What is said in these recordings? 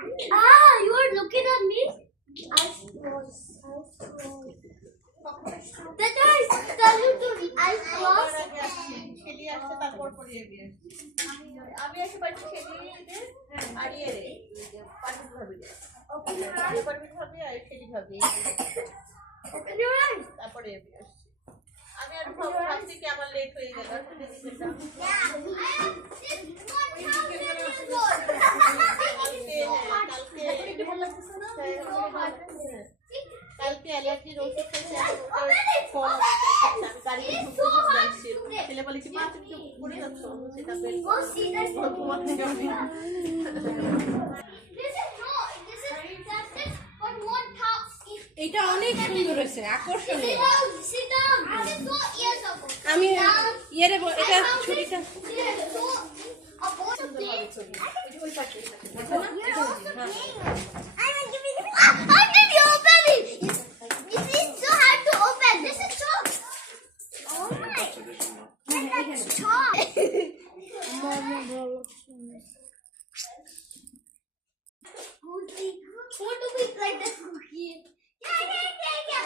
You are looking at me? Eyes closed. That I tell you to eyes closed. খেলি আসছে তারপর পরিয়ে দিয়ে আমি এসে পাচ্ছি খেলিদের আর ইয়ে রে পানি ভাবি পানি ভাবি আর খেলি ভাবি Open your eyes. তারপরে আমি আর ভাবছি কি আমার লেট হয়ে গেল আসলে দিতেছিলাম কালকে অ্যালার্জির ওষুধ খেয়েছি ছেলে বলে কি মা তুমি করে যাচ্ছ সেটা এটা অনেক সুন্দর হয়েছে আকর্ষণীয় আমি ইয়েরে এটা ছুরিটা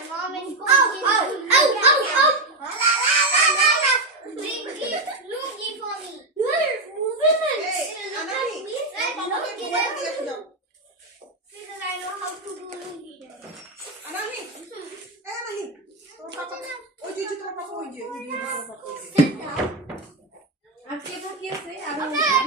Mom is Lungi for me. You're moving it. Because I know how to do lungi.